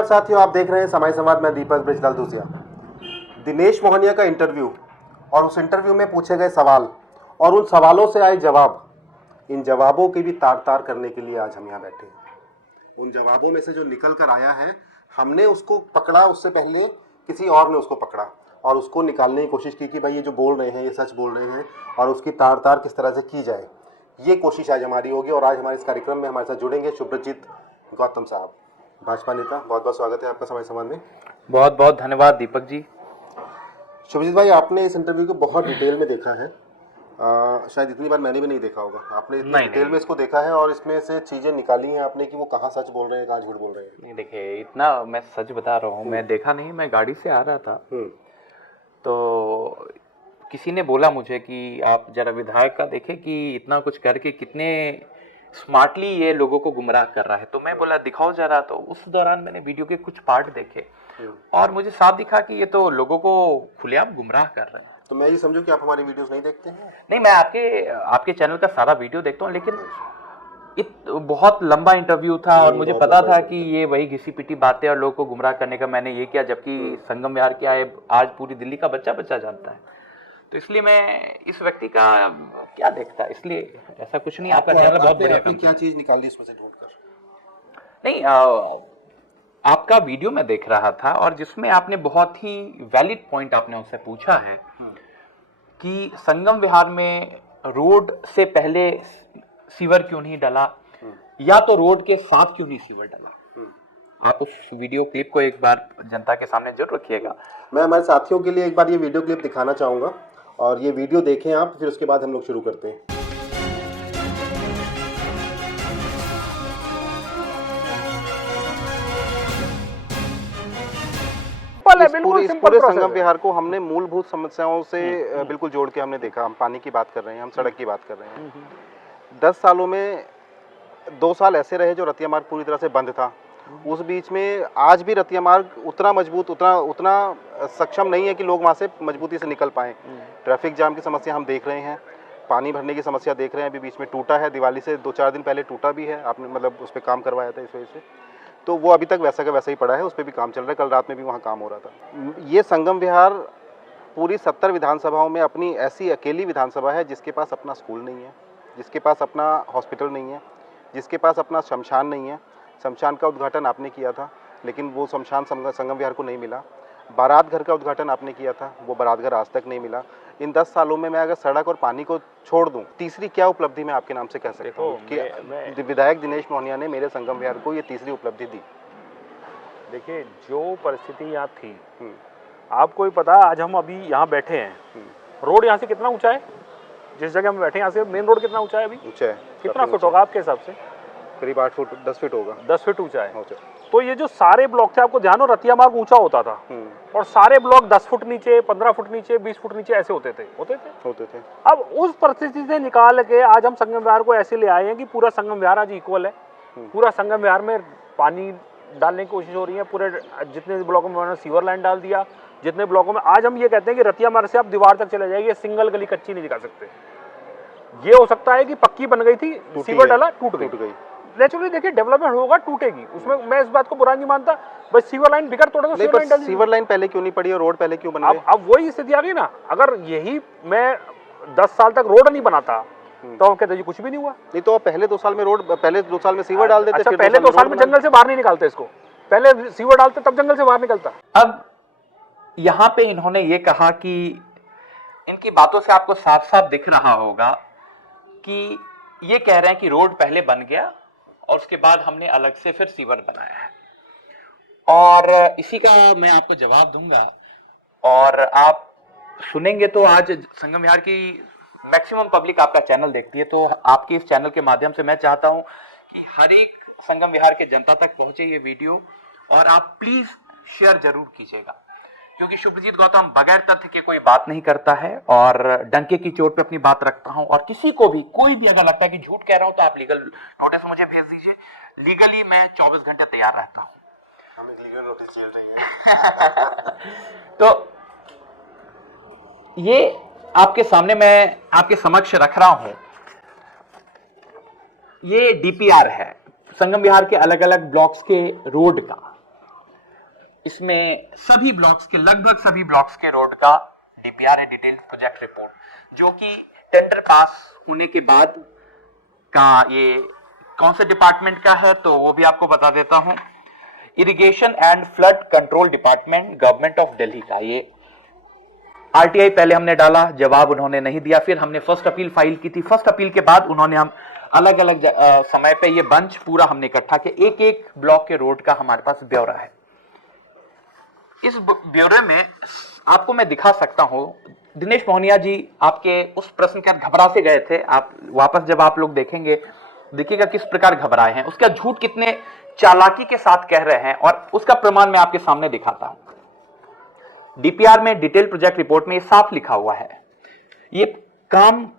नमस्कार साथियों, आप देख रहे हैं समय संवाद में दीपक ब्रिजलाल दूसिया। दिनेश मोहनिया का इंटरव्यू और उस इंटरव्यू में पूछे गए सवाल और उन सवालों से आए जवाब, इन जवाबों की भी तार तार करने के लिए आज हम यहाँ बैठे हैं। उन जवाबों में से जो निकल कर आया है, हमने उसको पकड़ा, उससे पहले किसी और ने उसको पकड़ा और उसको निकालने की कोशिश की कि भाई ये जो बोल रहे हैं ये सच बोल रहे हैं और उसकी तार तार किस तरह से की जाए, ये कोशिश आज हमारी होगी। और आज हमारे इस कार्यक्रम में हमारे साथ जुड़ेंगे शुभ्रजीत गौतम साहब, भाजपा नेता। बहुत बहुत स्वागत है आपका समय संवाद में। बहुत बहुत धन्यवाद दीपक जी। शुभजीत भाई, आपने इस इंटरव्यू को बहुत डिटेल में देखा है, शायद इतनी बार मैंने भी नहीं देखा होगा। आपने इतनी डिटेल में इसको देखा है और इसमें से चीज़ें निकाली हैं आपने कि वो कहाँ सच बोल रहे हैं, कहाँ झूठ बोल रहे हैं। नहीं देखिए, इतना मैं सच बता रहा हूँ, मैं देखा नहीं, मैं गाड़ी से आ रहा था तो किसी ने बोला मुझे कि आप जरा विधायक का देखें कि इतना कुछ करके कितने स्मार्टली ये लोगों को गुमराह कर रहा है। तो मैं बोला दिखाओ जरा। तो उस दौरान मैंने वीडियो के कुछ पार्ट देखे और मुझे साफ दिखा कि ये तो लोगों को खुलेआम गुमराह कर रहे हैं। तो मैं ये समझूं कि आप हमारी वीडियोस नहीं देखते हैं? नहीं, मैं आपके चैनल का सारा वीडियो देखता हूँ, लेकिन बहुत लंबा इंटरव्यू था और मुझे पता था कि ये वही घिसी पिटी बातें और लोगों को गुमराह करने का मैंने ये किया, जबकि संगम विहार क्या है आज पूरी दिल्ली का बच्चा बच्चा जानता है। तो इसलिए मैं इस व्यक्ति का क्या देखता, इसलिए ऐसा कुछ नहीं। आपका चैनल बहुत बढ़िया काम। क्या चीज निकाली इसमें से ढूंढकर? नहीं, आपका वीडियो मैं देख रहा था और जिसमें आपने बहुत ही वैलिड पॉइंट आपने उससे पूछा है कि संगम विहार में रोड से पहले सीवर क्यों नहीं डाला, या तो रोड के साथ क्यों नहीं सीवर डाला। आप उस वीडियो क्लिप को एक बार जनता के सामने जरूर रखिएगा। मैं हमारे साथियों के लिए एक बार ये वीडियो क्लिप दिखाना चाहूँगा और ये वीडियो देखें आप, फिर उसके बाद हम लोग शुरू करते हैं। इस पूरे संगम विहार को हमने मूलभूत समस्याओं से बिल्कुल जोड़ के हमने देखा। हम पानी की बात कर रहे हैं, हम सड़क की बात कर रहे हैं। 10 सालों में 2 साल ऐसे रहे जो रतिया मार्ग पूरी तरह से बंद था। उस बीच में आज भी रतिया मार्ग उतना मजबूत, उतना सक्षम नहीं है कि लोग वहाँ से मजबूती से निकल पाएँ। ट्रैफिक जाम की समस्या हम देख रहे हैं, पानी भरने की समस्या देख रहे हैं। अभी बीच में टूटा है, दिवाली से 2-4 दिन पहले टूटा भी है। आपने मतलब उस पर काम करवाया था इस वजह से, तो वो अभी तक वैसा का वैसा ही पड़ा है, उस पर भी काम चल रहा है। कल रात में भी वहाँ काम हो रहा था। ये संगम विहार पूरी 70 विधानसभाओं में अपनी ऐसी अकेली विधानसभा है जिसके पास अपना स्कूल नहीं है, जिसके पास अपना हॉस्पिटल नहीं है, जिसके पास अपना शमशान नहीं है। शमशान का उद्घाटन आपने किया था, लेकिन वो शमशान संगम विहार को नहीं मिला। बारात घर का उद्घाटन आपने किया था, वो बारात घर आज तक नहीं मिला। इन 10 सालों में मैं अगर सड़क और पानी को छोड़ दूं, तीसरी क्या उपलब्धि मैं आपके नाम से कह सकता हूँ कि विधायक दिनेश मोहनिया ने मेरे संगम विहार को ये तीसरी उपलब्धि दी। देखिए, जो परिस्थिति यहाँ थी, आपको ही पता, आज हम अभी यहाँ बैठे हैं, रोड यहाँ से कितना ऊंचा है? जिस जगह हम बैठे हैं यहाँ से मेन रोड कितना ऊंचा है? अभी ऊंचा है। कितना फुट होगा आपके हिसाब से? करीब 8 फुट 10 फीट होगा। 10 फीट ऊंचा है। तो ये जो सारे ब्लॉक थे, आपको ध्यान हो, रतिया मार्ग ऊंचा होता था और सारे ब्लॉक 10 फुट नीचे, 15 फुट नीचे, 20 फुट नीचे ऐसे होते थे। अब उस परिस्थिति से निकाल के आज हम संगम विहार को ऐसे ले आए हैं कि पूरा संगम विहार आज इक्वल है। पूरा संगम विहार में पानी डालने की कोशिश हो रही है। पूरे जितने ब्लॉकों में उन्होंने सीवर लाइन डाल दिया, जितने ब्लॉकों में आज हम ये कहते हैं कि रतिया मार्ग से आप दीवार तक चले जाइए, सिंगल गली कच्ची नहीं दिखा सकते। ये हो सकता है कि पक्की बन गई थी, सीवर डाला, टूट गई। नेचुरली देखिए, डेवलपमेंट होगा, टूटेगी, उसमें मैं इस बात को बुरा नहीं मानता। बस सीवर लाइन बिगड़ थोड़ा सा, सीवर लाइन पहले क्यों नहीं पड़ी और रोड पहले क्यों बन गई? अब वही स्थिति आ गई ना। अगर यही मैं 10 साल तक रोड नहीं बनाता तो हम कहते कुछ भी नहीं हुआ। नहीं तो पहले 2 साल में रोड, पहले 2 साल में सीवर डाल देते। अच्छा, पहले 2 साल में जंगल से बाहर नहीं निकालते इसको, पहले सीवर डालते तब जंगल से बाहर निकलता। अब यहाँ पे इन्होंने ये कहा कि इनकी बातों से आपको साफ साफ दिख रहा होगा कि ये कह रहे हैं कि रोड पहले बन गया और उसके बाद हमने अलग से फिर सीवर बनाया है। और इसी का मैं आपको जवाब दूंगा और आप सुनेंगे। तो आज संगम विहार की मैक्सिमम पब्लिक आपका चैनल देखती है, तो आपके इस चैनल के माध्यम से मैं चाहता हूं कि हर एक संगम विहार के जनता तक पहुंचे ये वीडियो और आप प्लीज शेयर जरूर कीजिएगा, क्योंकि शुभ्रजीत गौतम बगैर तथ्य के कोई बात नहीं करता है और डंके की चोट पे अपनी बात रखता हूं। और किसी को भी, कोई भी अगर लगता है कि झूठ कह रहा हूं तो आप लीगल नोटिस मुझे भेज दीजिए। लीगली मैं 24 घंटे तैयार रहता हूं। लीगल नोटिस चल रही है। तो ये आपके सामने मैं आपके समक्ष रख रहा हूं, ये डीपीआर है संगम विहार के अलग अलग ब्लॉक्स के रोड का। इसमें सभी ब्लॉक्स के, लगभग सभी ब्लॉक्स के रोड का डीपीआर है, डिटेल्ड प्रोजेक्ट रिपोर्ट, जो कि टेंडर पास होने के बाद का, ये कौन से डिपार्टमेंट का है तो वो भी आपको बता देता हूं। Irrigation and flood control department, government of Delhi का। ये आरटीआई पहले हमने डाला, जवाब उन्होंने नहीं दिया, फिर हमने फर्स्ट अपील फाइल की थी। फर्स्ट अपील के बाद उन्होंने हम अलग अलग समय पे ये बंच पूरा हमने इकट्ठा किया, एक एक ब्लॉक के रोड का हमारे पास ब्यौरा है। इस ब्यौरे में आपको मैं दिखा सकता हूं, दिनेश मोहनिया जी आपके उस प्रश्न के घबरा से गए थे, आप वापस जब आप लोग देखेंगे देखिएगा किस प्रकार घबराए हैं, उसका झूठ कितने चालाकी के साथ कह रहे हैं, और उसका प्रमाण मैं आपके सामने दिखाता हूं। डीपीआर में, डिटेल प्रोजेक्ट रिपोर्ट में ये साफ लिखा हुआ है। ये काम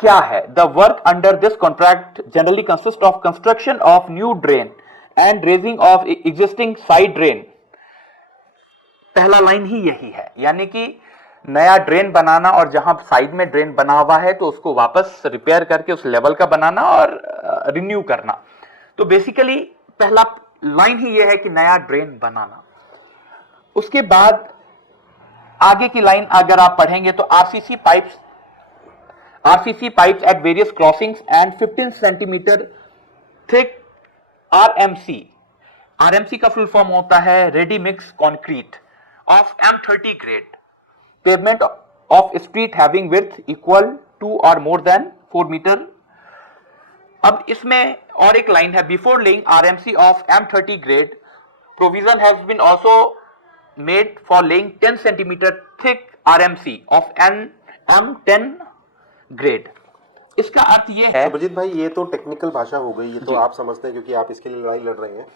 क्या है? The work under this contract generally consist of construction of new drain and raising of existing side drain. पहला लाइन ही यही है, यानी कि नया ड्रेन बनाना, और जहां साइड में ड्रेन बना हुआ है तो उसको वापस रिपेयर करके उस लेवल का बनाना और रिन्यू करना। तो बेसिकली पहला लाइन ही यह है कि नया ड्रेन बनाना। उसके बाद आगे की लाइन अगर आप पढ़ेंगे तो RCC pipes at various crossings and 15 centimetre thick RMC का फुल फॉर्म होता है ready mix concrete of M30 grade, pavement of street having width equal to or more than 4 meter। अब इसमें और एक लाइन है, before laying RMC of M30 grade provision has been also made for laying 10 centimeter thick RMC of M10 grade। इसका अर्थ ये है, सुब्रजीत भाई, ये तो टेक्निकल भाषा हो गई, ये तो आप समझते हैं क्योंकि आप इसके लिए लड़ाई लड़ रहे हैं।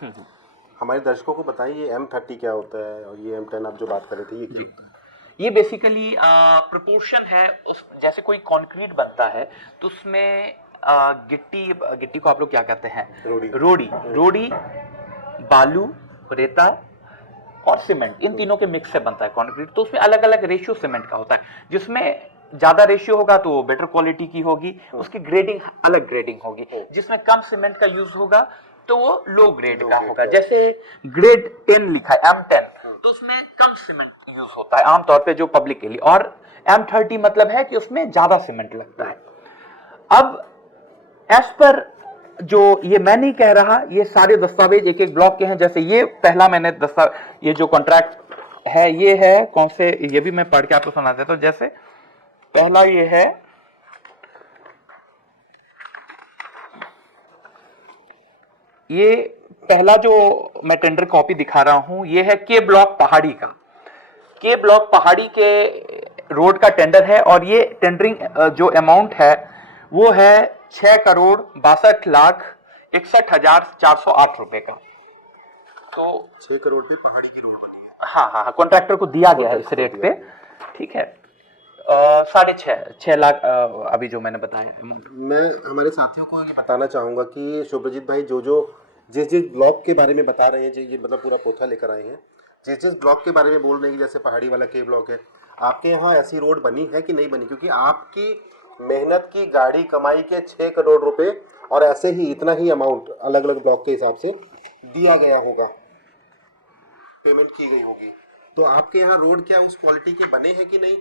हमारे दर्शकों को बताइए M30 क्या होता है और ये M10 आप जो बात कर रहे थे ये क्या होता है? ये बेसिकली प्रोपोर्शन है, उस जैसे कोई कंक्रीट बनता है तो उसमें गिट्टी को आप लोग क्या कहते हैं? रोड़ी, बालू, रेता और सीमेंट, इन तीनों के मिक्स से बनता है कंक्रीट। तो उसमें अलग अलग रेशियो सीमेंट का होता है, जिसमें ज्यादा रेशियो होगा तो बेटर क्वालिटी की होगी, उसकी ग्रेडिंग अलग ग्रेडिंग होगी। जिसमें कम सीमेंट का यूज होगा तो वो लो ग्रेड का होगा। जैसे ग्रेड 10 लिखा है M10, तो उसमें कम सीमेंट यूज होता है आमतौर पे जो पब्लिक के लिए, और M30 मतलब है कि उसमें ज्यादा सीमेंट लगता है। अब एज पर जो ये मैं नहीं कह रहा, ये सारे दस्तावेज एक एक ब्लॉक के हैं। जैसे ये पहला मैंने ये जो कॉन्ट्रैक्ट है ये है कौन से, ये भी मैं पढ़ के आपको सुना देता हूं। जैसे पहला ये है, ये पहला जो मैं टेंडर कॉपी दिखा रहा हूं ये है के ब्लॉक पहाड़ी का। के ब्लॉक पहाड़ी के रोड का टेंडर है, और ये टेंडरिंग जो अमाउंट है वो है 6,62,61,408 रुपए का। तो 6 करोड़ पे पहाड़ी की रोड बनी है। हाँ, कॉन्ट्रैक्टर को दिया गया है इस रेट पे, ठीक है। 6.5 लाख अभी जो मैंने बताया। मैं हमारे साथियों को ये बताना चाहूँगा कि शुभजीत भाई जिस ब्लॉक के बारे में बता रहे हैं, ये मतलब पूरा पोथा लेकर आए हैं, जिस ब्लॉक के बारे में बोल रहे हैं, जैसे पहाड़ी वाला के ब्लॉक है, आपके यहाँ ऐसी रोड बनी है कि नहीं बनी? क्योंकि आपकी मेहनत की गाड़ी कमाई के 6 करोड़ रुपए और ऐसे ही इतना ही अमाउंट अलग अलग ब्लॉक के हिसाब से दिया गया होगा, पेमेंट की गई होगी। तो आपके यहाँ रोड क्या उस क्वालिटी के बने हैं कि नहीं,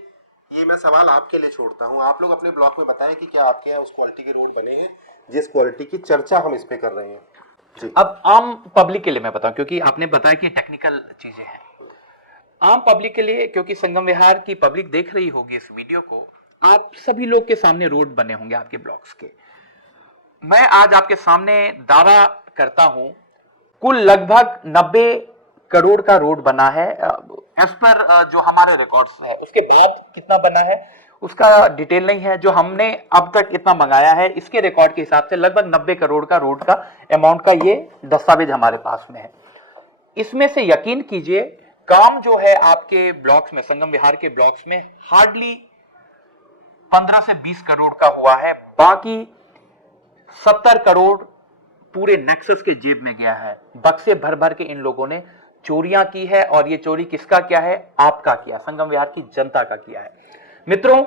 ये मैं सवाल आपके लिए छोड़ता हूँ। आप लोग अपने ब्लॉक में बताएं कि क्या आपके यहाँ उस क्वालिटी के रोड बने हैं जिस क्वालिटी की चर्चा हम इस पे कर रहे हैं। जी। अब आम पब्लिक के लिए मैं बताऊं, क्योंकि आपने बताया कि टेक्निकल चीजें हैं। आम पब्लिक के लिए, क्योंकि संगम विहार की पब्लिक देख रही होगी इस वीडियो को, आप सभी लोग के सामने रोड बने होंगे आपके ब्लॉक्स के। मैं आज आपके सामने दावा करता हूं कुल लगभग 90 करोड़ का रोड बना है। एज पर जो हमारे रिकॉर्ड्स है, उसके बाद कितना बना है उसका डिटेल नहीं है। जो हमने अब तक इतना मंगाया है इसके रिकॉर्ड के हिसाब से लगभग 90 करोड़ का रोड का अमाउंट का ये दस्तावेज हमारे पास में है। इसमें से यकीन कीजिए काम जो है आपके ब्लॉक्स में, संगम विहार के ब्लॉक्स में हार्डली 15 से 20 करोड़ का हुआ है। बाकी 70 करोड़ पूरे नेक्सस के जेब में गया है। बक्से भर भर के इन लोगों ने चोरियां की है, और ये चोरी किसका किया है? आपका किया, संगम विहार की जनता का किया है। मित्रों,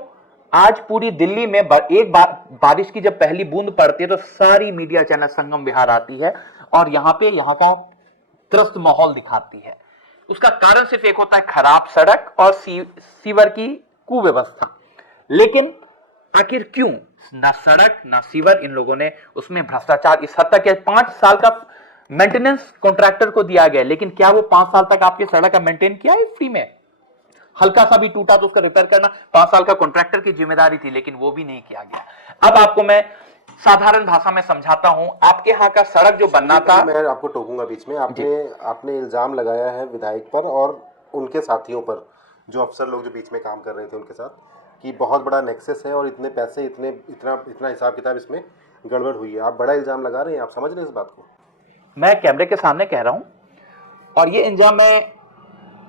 आज पूरी दिल्ली में एक बारिश की जब पहली बूंद पड़ती है तो सारी मीडिया चैनल संगम विहार आती है और यहाँ का त्रस्त माहौल दिखाती है। उसका कारण सिर्फ एक होता है, खराब सड़क और सीवर की कुव्यवस्था। लेकिन आखिर क्यों ना सड़क ना सीवर, इन लोगों ने उसमें भ्रष्टाचार इस हद तक है। 5 साल का मेंटेनेंस कॉन्ट्रैक्टर को दिया गया, लेकिन क्या वो 5 साल तक आपके सड़क का मेंटेन किया है फ्री में? हल्का सा भी टूटा तो उसका रिपेयर करना 5 साल का कॉन्ट्रैक्टर की जिम्मेदारी थी, लेकिन वो भी नहीं किया गया। अब आपको मैं साधारण भाषा में समझाता हूं। आपके यहाँ का सड़क जो बनना था, मैं आपको टोकूंगा बीच में। आपने इल्जाम लगाया है विधायक पर और उनके साथियों पर, जो अफसर लोग जो बीच में काम कर रहे थे उनके साथ, कि बहुत बड़ा नेक्सस है और इतने पैसे इतना हिसाब किताब इसमें गड़बड़ हुई है। आप बड़ा इल्जाम लगा रहे हैं, आप समझ रहे हैं इस बात को? मैं कैमरे के सामने कह रहा हूं, और ये इल्जाम मैं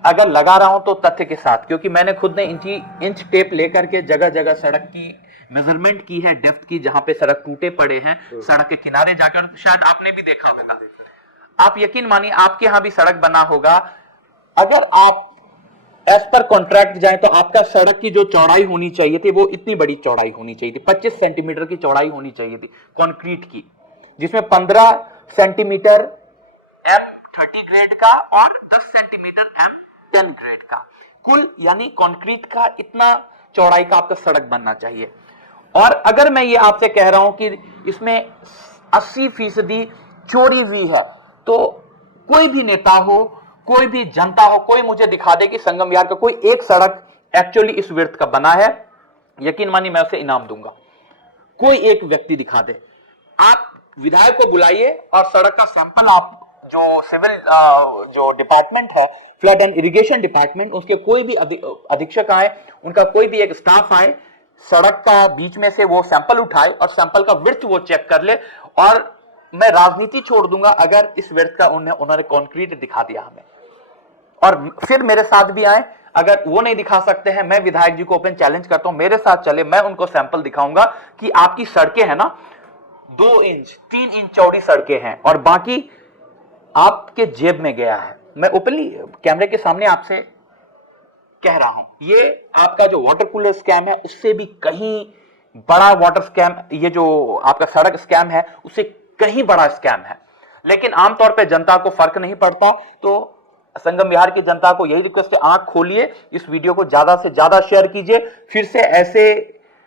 अगर लगा रहा हूं तो तथ्य के साथ, क्योंकि मैंने खुद ने इंच टेप लेकर के जगह जगह सड़क की मेजरमेंट की है, डेप्थ की, जहां पे सड़क टूटे पड़े हैं, सड़क के किनारे जाकर, शायद आपने भी देखा होगा। आप यकीन मानिए आपके यहां भी सड़क बना होगा, अगर आप एज पर कॉन्ट्रैक्ट जाए तो आपका सड़क की जो चौड़ाई होनी चाहिए थी वो इतनी बड़ी चौड़ाई होनी चाहिए थी, 25 सेंटीमीटर की चौड़ाई होनी चाहिए थी कंक्रीट की, जिसमें 15 सेंटीमीटर M30 ग्रेड का और 10 सेंटीमीटर M10 ग्रेड का, कुल यानी कंक्रीट का इतना चौड़ाई का आपका सड़क बनना चाहिए। और अगर मैं ये आपसे कह रहा हूं कि इसमें 80% चोरी हुई है, तो कोई भी नेता हो, कोई भी जनता हो, कोई मुझे दिखा दे कि संगम विहार का कोई एक सड़क एक्चुअली इस विड्थ का बना है, यकीन मानिए मैं उसे इनाम दूंगा। कोई एक व्यक्ति दिखा दे। आप विधायक को बुलाइए और सड़क का सैंपल आप जो सिविल जो डिपार्टमेंट है, फ्लड एंड इरिगेशन डिपार्टमेंट, उसके कोई भी अधीक्षक आए, उनका कोई भी एक स्टाफ आए, सड़क का बीच में से वो सैंपल उठाए और सैंपल का विड्थ वो चेक कर ले, और मैं राजनीति छोड़ दूंगा अगर इस विड्थ का उन्होंने कंक्रीट दिखा दिया हमें। और फिर मेरे साथ भी आए, अगर वो नहीं दिखा सकते हैं, मैं विधायक जी को ओपन चैलेंज करता हूं, मेरे साथ चले, मैं उनको सैंपल दिखाऊंगा कि आपकी सड़कें हैं ना 2 इंच 3 इंच चौड़ी सड़कें हैं और बाकी आपके जेब में गया है। मैं ओपनली कैमरे के सामने आपसे कह रहा हूं, ये आपका जो वाटर कूलर स्कैम है उससे भी कहीं बड़ा वाटर स्कैम, ये जो आपका सड़क स्कैम है उससे कहीं बड़ा स्कैम है। लेकिन आमतौर पे जनता को फर्क नहीं पड़ता। तो संगम विहार की जनता को यही रिक्वेस्ट है, आंख खोलिए, इस वीडियो को ज्यादा से ज्यादा शेयर कीजिए, फिर से ऐसे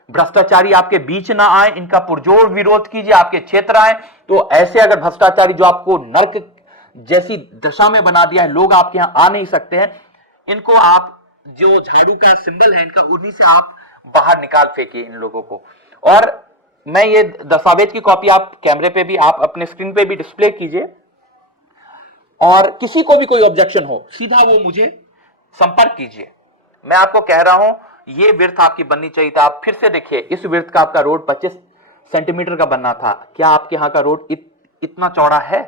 भ्रष्टाचारी आपके बीच ना आए, इनका पुरजोर विरोध कीजिए। आपके क्षेत्र आए तो ऐसे अगर भ्रष्टाचारी जो आपको नर्क जैसी दशा में बना दिया है, लोग आपके यहां आ नहीं सकते हैं, इनको आप जो झाड़ू का सिंबल है इनका, उन्हीं से आप बाहर निकाल फेंकिए इन लोगों को। और मैं ये दस्तावेज की कॉपी आप कैमरे पे भी, आप अपने स्क्रीन पे भी डिस्प्ले कीजिए, और किसी को भी कोई ऑब्जेक्शन हो सीधा वो मुझे संपर्क कीजिए। मैं आपको कह रहा हूं ये विड्थ आपकी बननी चाहिए था। आप फिर से देखिए, इस विड्थ का आपका रोड 25 सेंटीमीटर का बनना था, क्या आपके यहाँ का रोड इतना चौड़ा है?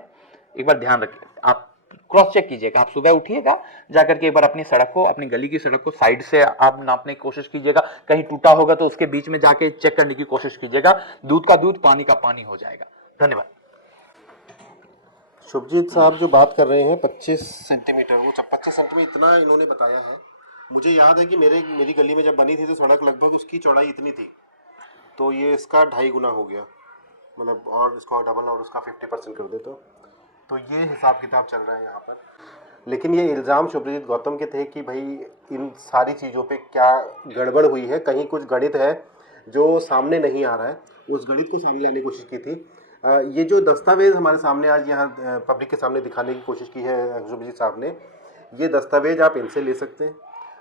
एक बार ध्यान रखिए, आप क्रॉस चेक कीजिएगा। आप सुबह उठिएगा, जाकर के एक बार अपनी सड़क को, अपनी गली की सड़क को साइड से आप नापने की कोशिश कीजिएगा, कहीं टूटा होगा तो उसके बीच में जाके चेक करने की कोशिश कीजिएगा। दूध का दूध, पानी का पानी हो जाएगा। धन्यवाद। शुभजीत साहब जो बात कर रहे हैं 25 सेंटीमीटर, वो 25 सेंटीमीटर इतना इन्होंने बताया है। मुझे याद है कि मेरी गली में जब बनी थी तो सड़क लगभग उसकी चौड़ाई इतनी थी, तो ये इसका 2.5 गुना हो गया, मतलब, और इसको डबल और उसका 50% कर दे तो ये हिसाब किताब चल रहा है यहाँ पर। लेकिन ये इल्ज़ाम शुभजीत गौतम के थे कि भाई इन सारी चीज़ों पे क्या गड़बड़ हुई है, कहीं कुछ गणित है जो सामने नहीं आ रहा है। उस गणित को सामने लाने की कोशिश की थी। ये जो दस्तावेज़ हमारे सामने आज यहाँ पब्लिक के सामने दिखाने की कोशिश की है शुभजीत साहब ने, ये दस्तावेज़ आप इनसे ले सकते हैं,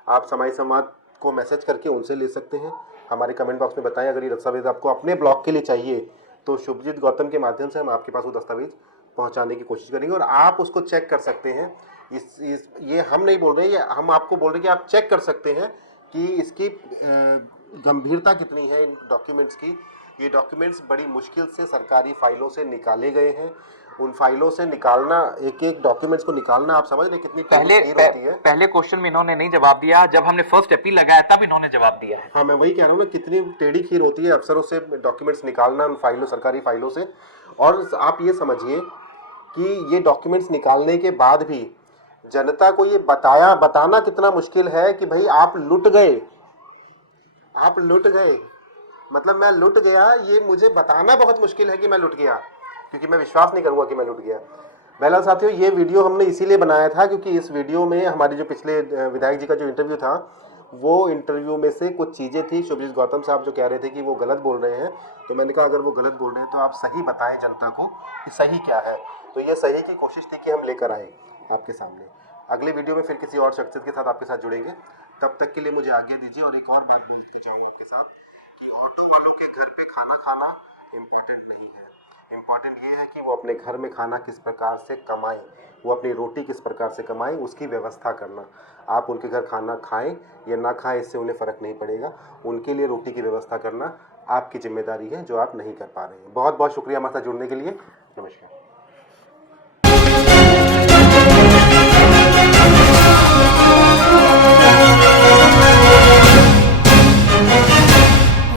आप समाज समाज को मैसेज करके उनसे ले सकते हैं। हमारे कमेंट बॉक्स में बताएं अगर ये दस्तावेज़ आपको अपने ब्लॉग के लिए चाहिए तो शुभजीत गौतम के माध्यम से हम आपके पास वो दस्तावेज़ पहुंचाने की कोशिश करेंगे और आप उसको चेक कर सकते हैं। ये हम नहीं बोल रहे, ये हम आपको बोल रहे हैं कि आप चेक कर सकते हैं कि इसकी गंभीरता कितनी है इन डॉक्यूमेंट्स की। ये डॉक्यूमेंट्स बड़ी मुश्किल से सरकारी फाइलों से निकाले गए हैं। उन फाइलों से निकालना, एक एक डॉक्यूमेंट्स को निकालना, आप समझ रहे कितनी पहले होती है। पहले क्वेश्चन में इन्होंने नहीं जवाब दिया, जब हमने फर्स्ट अपील लगाया तब इन्होंने जवाब दिया है। हाँ, मैं वही कह रहा हूँ ना, कितनी टेढ़ी खीर होती है अफसरों से डॉक्यूमेंट्स निकालना उन फाइलों, सरकारी फाइलों से। और आप ये समझिए कि ये डॉक्यूमेंट्स निकालने के बाद भी जनता को ये बताना कितना मुश्किल है कि भाई आप लुट गए, आप लुट गए, मतलब मैं लुट गया, ये मुझे बताना बहुत मुश्किल है कि मैं लुट गया, क्योंकि मैं विश्वास नहीं करूंगा कि मैं लुट गया। बेला साथियों, ये वीडियो हमने इसीलिए बनाया था क्योंकि इस वीडियो में हमारे जो पिछले विधायक जी का जो इंटरव्यू था, वो इंटरव्यू में से कुछ चीज़ें थी शुभजीत गौतम साहब जो कह रहे थे कि वो गलत बोल रहे हैं। तो मैंने कहा अगर वो गलत बोल रहे हैं तो आप सही बताएं जनता को कि सही क्या है। तो ये सही की कोशिश थी कि हम लेकर आए आपके सामने। अगले वीडियो में फिर किसी और शख्सियत के साथ आपके साथ जुड़ेंगे। तब तक के लिए मुझे आज्ञा दीजिए। और एक और बात बोलना चाहूँगा आपके साथ कि ऑटो वालों के घर पे खाना खाना इम्पोर्टेंट नहीं है। इम्पॉर्टेंट ये है कि वो अपने घर में खाना किस प्रकार से कमाएं, वो अपनी रोटी किस प्रकार से कमाएं, उसकी व्यवस्था करना। आप उनके घर खाना खाएं या ना खाएं, इससे उन्हें फ़र्क नहीं पड़ेगा। उनके लिए रोटी की व्यवस्था करना आपकी जिम्मेदारी है, जो आप नहीं कर पा रहे हैं। बहुत बहुत शुक्रिया हमारे साथ जुड़ने के लिए। नमस्कार।